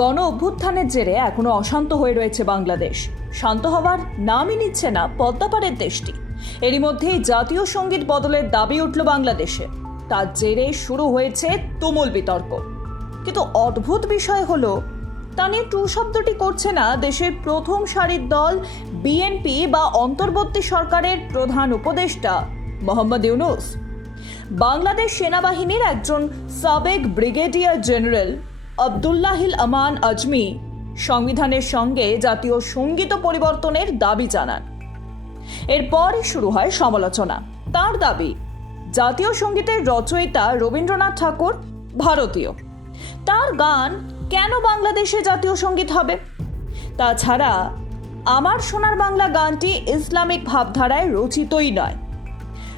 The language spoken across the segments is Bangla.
গণ অভ্যুত্থানের জেরে এখনও অশান্ত হয়ে রয়েছে বাংলাদেশ। শান্ত হওয়ার নামই নিচ্ছে না পদ্মাপাড়ের দেশটি। এরই মধ্যেই জাতীয় সংগীত বদলের দাবি উঠল বাংলাদেশে। তার জেরে শুরু হয়েছে তুমুল বিতর্ক। কিন্তু অদ্ভুত বিষয় হলো, তা নিয়ে টু শব্দটি করছে না দেশের প্রথম সারির দল, বিএনপি বা অন্তর্বর্তী সরকারের প্রধান উপদেষ্টা মোহাম্মদ ইউনুস। বাংলাদেশ সেনাবাহিনীর একজন সাবেক ব্রিগেডিয়ার জেনারেল আবদুল্লাহিল আমান আজমি সংবিধানের সঙ্গে জাতীয় সংগীত পরিবর্তনের দাবি জানান। এরপরই শুরু হয় সমালোচনা। তার দাবি, জাতীয় সঙ্গীতের রচয়িতা রবীন্দ্রনাথ ঠাকুর ভারতীয়। তার গান কেন বাংলাদেশে জাতীয় সংগীত হবে? তাছাড়া, আমার সোনার বাংলা গানটি ইসলামিক ভাবধারায় রচিতই নয়।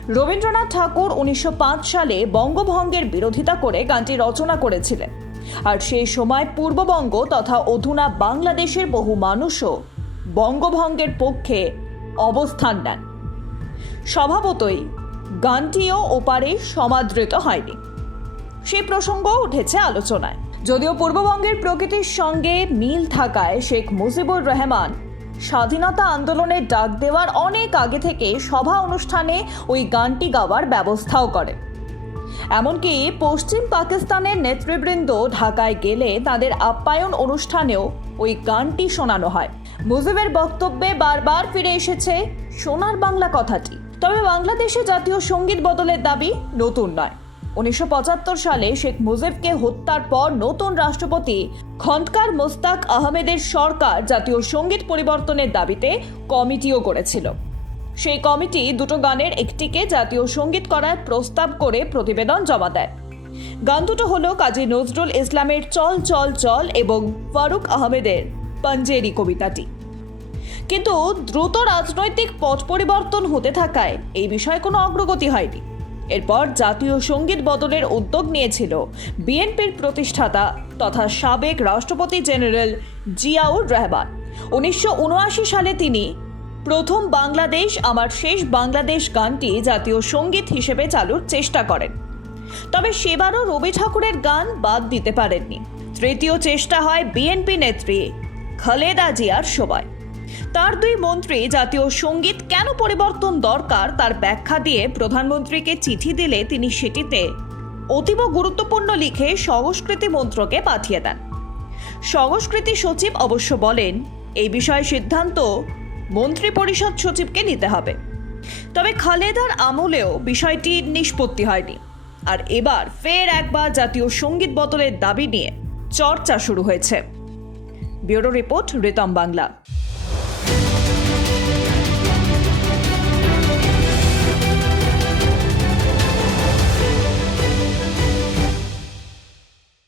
রবীন্দ্রনাথ ঠাকুর উনিশশো পাঁচ সালে বঙ্গভঙ্গের বিরোধিতা করে গানটি রচনা করেছিলেন। আর সেই সময় পূর্ববঙ্গ তথা অধুনা বাংলাদেশের বহু মানুষও বঙ্গভঙ্গের পক্ষে অবস্থান নেন। স্বভাবতই গানটিও ওপারে সমাদৃত হয়নি। সেই প্রসঙ্গ উঠেছে আলোচনায়। যদিও পূর্ববঙ্গের প্রকৃতির সঙ্গে মিল থাকায় শেখ মুজিবুর রহমান স্বাধীনতা আন্দোলনের ডাক দেওয়ার অনেক আগে থেকে সভা অনুষ্ঠানে ওই গানটি গাওয়ার ব্যবস্থাও করে এমনকি পশ্চিম পাকিস্তানের নেতৃবৃন্দ ঢাকায় গেলে তাদের আপ্যায়ন অনুষ্ঠানেও ওই গানটি শোনানো হয়। মুজিবের বক্তব্যে বারবার ফিরে এসেছে সোনার বাংলা কথাটি। তবে বাংলাদেশে জাতীয় সংগীত বদলের দাবি নতুন নয়। উনিশশো সালে শেখ মুজিবকে হত্যার পর নতুন রাষ্ট্রপতি খন্দকার মোস্তাক আহমেদের সরকার জাতীয় সংগীত পরিবর্তনের দাবিতে কমিটিও করেছিল। সেই কমিটি দুটো গানের একটিকে জাতীয় সংগীত করার প্রস্তাব করে প্রতিবেদন জমা দেয়। গান দুটো হলো কাজী নজরুল ইসলামের চল চল চল এবং ফারুক আহমেদের পাঞ্জেরি কবিতাটি। কিন্তু দ্রুত রাজনৈতিক পথ পরিবর্তন হতে থাকায় এই বিষয়ে কোনো অগ্রগতি হয়নি। এরপর জাতীয় সংগীত বদলের উদ্যোগ নিয়েছিল বিএনপির প্রতিষ্ঠাতা তথা সাবেক রাষ্ট্রপতি জেনারেল জিয়াউর রহমান। উনিশশো উনআশি সালে তিনি প্রথম বাংলাদেশ, আমার শেষ বাংলাদেশ গানটি জাতীয় সংগীত হিসেবে চালুর চেষ্টা করেন। তবে সেবারও রবি ঠাকুরের গান বাদ দিতে পারেননি। তৃতীয় চেষ্টা হয় বিএনপি নেত্রী খালেদা জিয়ার সময় তার দুই মন্ত্রী জাতীয় সংগীত কেন পরিবর্তন দরকার তার ব্যাখ্যা দিয়ে প্রধানমন্ত্রীকে চিঠি দিলে তিনি সেটিতে অতীব গুরুত্বপূর্ণ লিখে সংস্কৃতি মন্ত্রকে পাঠিয়ে দেন। সংস্কৃতি সচিব অবশ্য বলেন, এই বিষয়ে সিদ্ধান্ত মন্ত্রী পরিষদ সচিবকে নিতে হবে। তবে খালেদার আমলেও বিষয়টি নিষ্পত্তি হয়নি। আর এবার ফের একবার জাতীয় সংগীত বদলের দাবি নিয়ে চর্চা শুরু হয়েছে। Bureau report Ritam Bangla.